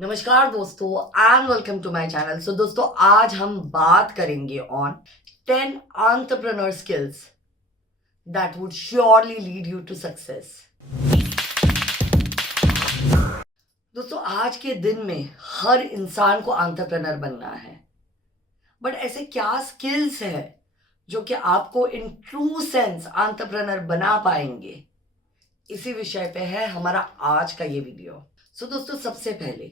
नमस्कार दोस्तों and welcome to my channel. So दोस्तों आज हम बात करेंगे on 10 entrepreneur skills that would surely lead you to success। दोस्तों आज के दिन में हर इंसान को एंटरप्रेन्योर बनना है, बट ऐसे क्या स्किल्स है जो कि आपको इन ट्रू सेंस एंटरप्रेन्योर बना पाएंगे, इसी विषय पे है हमारा आज का ये वीडियो। सो दोस्तों सबसे पहले,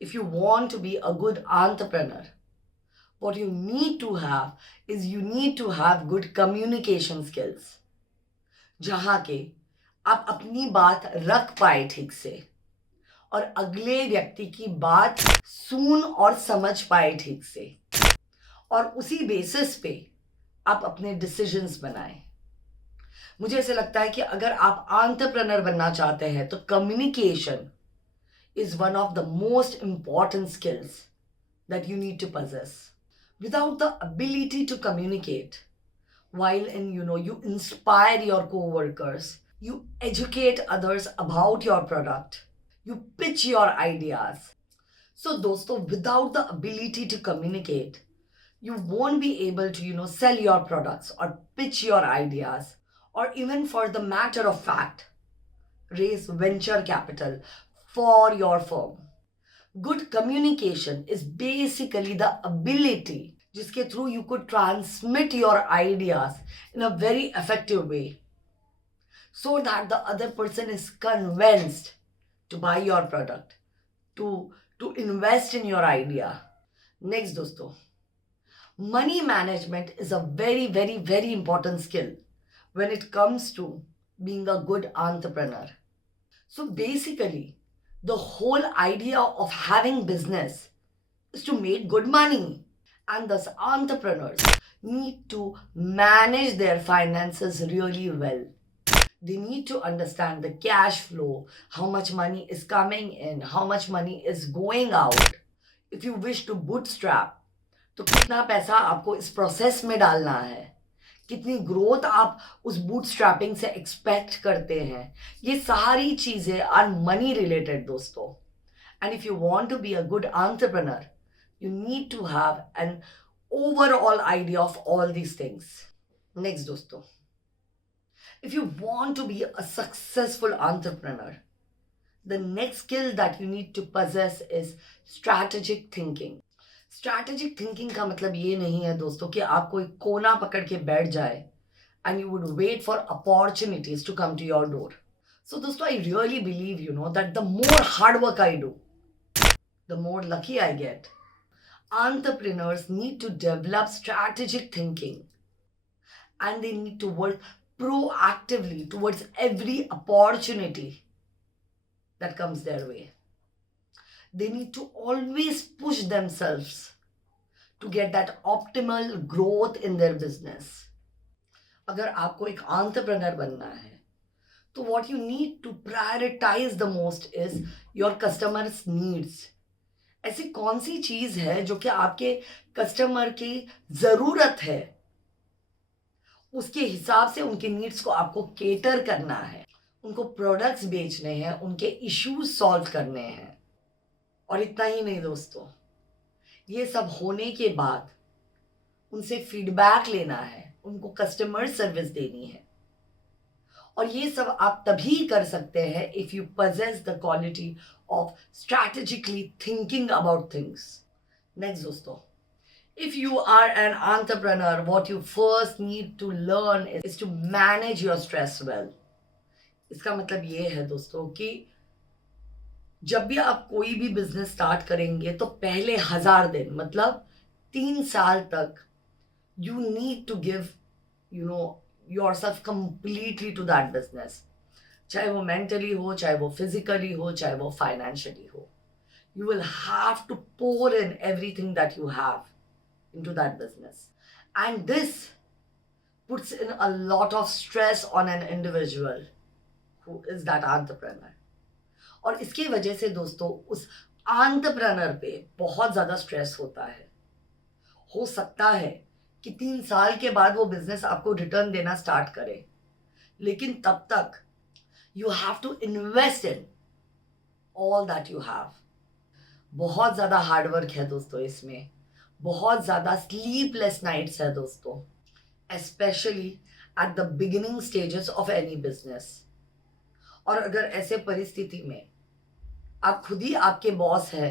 if you want to be a good entrepreneur, what you need to have is you need to have good communication skills, जहाँ के आप अपनी बात रख पाए ठीक से और अगले व्यक्ति की बात सुन और समझ पाए ठीक से, और उसी बेसिस पे आप अपने डिसीजंस बनाएं। मुझे ऐसे लगता है कि अगर आप एंटरप्रेन्योर बनना चाहते हैं तो communication is one of the most important skills that you need to possess. Without the ability to communicate, while you inspire your co-workers, you educate others about your product, you pitch your ideas. So दोस्तों, without the ability to communicate, you won't be able to sell your products or pitch your ideas, or even for the matter of fact, raise venture capital for your firm. Good communication is basically the ability जिसके through you could transmit your ideas in a very effective way so that the other person is convinced to buy your product, to invest in your idea. Next दोस्तों, money management is a very very very important skill when it comes to being a good entrepreneur. So basically, the whole idea of having business is to make good money, and thus entrepreneurs need to manage their finances really well. They need to understand the cash flow, how much money is coming in, how much money is going out. If you wish to bootstrap, तो कितना पैसा आपको इस प्रोसेस में डालना है, कितनी ग्रोथ आप उस बूटस्ट्रैपिंग से एक्सपेक्ट करते हैं, ये सारी चीजें आर मनी रिलेटेड दोस्तों। And if you want to be a good entrepreneur, you need to have an overall idea of all these things. Next दोस्तों, if you want to be a successful entrepreneur, the next skill that you need to possess is strategic thinking. Strategic thinking का मतलब ये नहीं है दोस्तों कि आप कोई कोना पकड़ के बैठ जाए and you would wait for opportunities to come to your door. So दोस्तों, I really believe that the more hard work I do, the more lucky I get. Entrepreneurs need to develop strategic thinking, and they need to work proactively towards every opportunity that comes their way. They need to always push themselves to get that optimal growth in their business. अगर आपको एक entrepreneur बनना है तो what you need to prioritize the most is your customers' needs. ऐसी कौन सी चीज है जो कि आपके कस्टमर की जरूरत है, उसके हिसाब से उनके नीड्स को आपको केटर करना है, उनको प्रोडक्ट्स बेचने हैं, उनके इश्यूज सॉल्व करने हैं। और इतना ही नहीं दोस्तों, ये सब होने के बाद उनसे फीडबैक लेना है, उनको कस्टमर सर्विस देनी है, और ये सब आप तभी कर सकते हैं if you possess the quality of strategically thinking about things. Next दोस्तों, if you are an entrepreneur, what you first need to learn is to manage your stress well. इसका मतलब ये है दोस्तों कि जब भी आप कोई भी बिजनेस स्टार्ट करेंगे तो पहले 1000 दिन मतलब 3 साल तक you need to give yourself completely to that business, चाहे वो मेंटली हो, चाहे वो फिजिकली हो, चाहे वो फाइनेंशियली हो। You will have to pour in everything that you have into that business, and this puts in a lot of stress on an individual who is that entrepreneur. और इसकी वजह से दोस्तों उस entrepreneur पे बहुत ज़्यादा स्ट्रेस होता है। हो सकता है कि 3 साल के बाद वो बिजनेस आपको रिटर्न देना स्टार्ट करे, लेकिन तब तक you have to invest in all that you have. बहुत ज़्यादा हार्डवर्क है दोस्तों इसमें, बहुत ज़्यादा स्लीपलेस नाइट्स है दोस्तों, specially at the beginning stages of any business. और अगर ऐसे परिस्थिति में आप खुद ही आपके बॉस है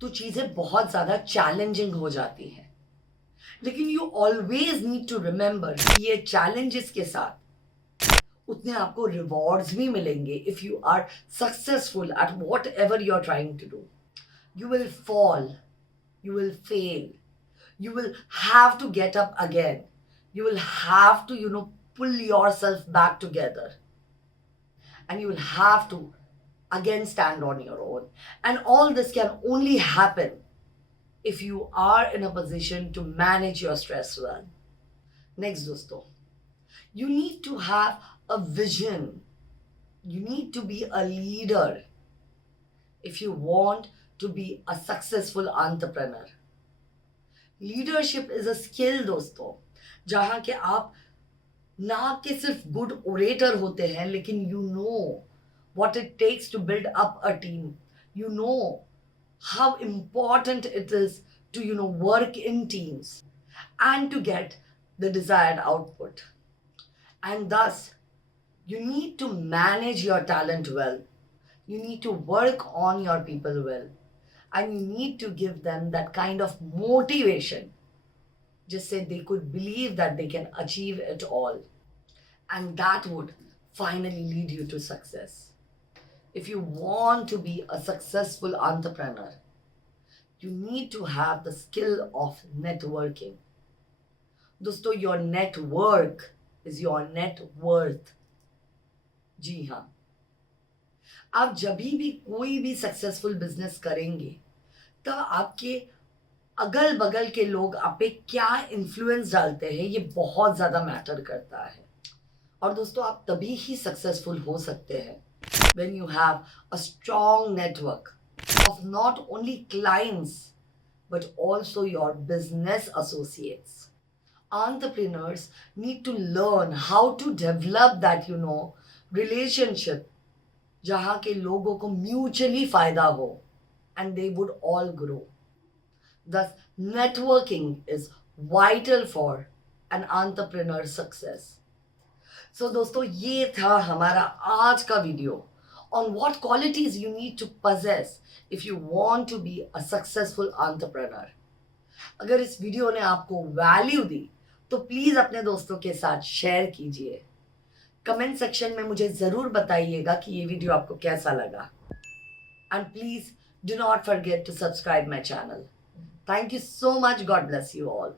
तो चीज़ें बहुत ज़्यादा चैलेंजिंग हो जाती हैं। लेकिन you always need to remember कि ये चैलेंजेस के साथ उतने आपको रिवॉर्ड्स भी मिलेंगे if you are successful at whatever you are trying to do. You will fall, you will fail, you will have to get up again, you will have to, pull yourself back together, and you will have to again stand on your own. And all this can only happen if you are in a position to manage your stress well. Next, dosto, you need to have a vision, you need to be a leader if you want to be a successful entrepreneur. Leadership is a skill दोस्तों, जहां के आप ना के सिर्फ good orator होते हैं, लेकिन you know what it takes to build up a team, you know how important it is to work in teams and to get the desired output. And thus, you need to manage your talent well. You need to work on your people well. And you need to give them that kind of motivation. Just say they could believe that they can achieve it all. And that would finally lead you to success. If you want to be a successful entrepreneur, you need to have the skill of networking. दोस्तों, your network is your net worth. जी हाँ, आप जब भी कोई भी successful business करेंगे तब आपके अगल बगल के लोग आप पे क्या इन्फ्लुएंस डालते हैं ये बहुत ज़्यादा मैटर करता है। और दोस्तों, आप तभी ही सक्सेसफुल हो सकते हैं when you have a strong network of not only clients but also your business associates. Entrepreneurs need to learn how to develop that relationship जहाँ के लोगों को म्यूचुअली फायदा हो and they would all grow. Thus, networking is vital for an entrepreneur's success. So दोस्तों, ये था हमारा आज का video on what qualities you need to possess if you want to be a successful entrepreneur. अगर इस वीडियो ने आपको वैल्यू दी तो प्लीज़ अपने दोस्तों के साथ शेयर कीजिए। कमेंट सेक्शन में मुझे ज़रूर बताइएगा कि ये वीडियो आपको कैसा लगा। And please do not forget to subscribe my channel. Thank you so much. God bless you all.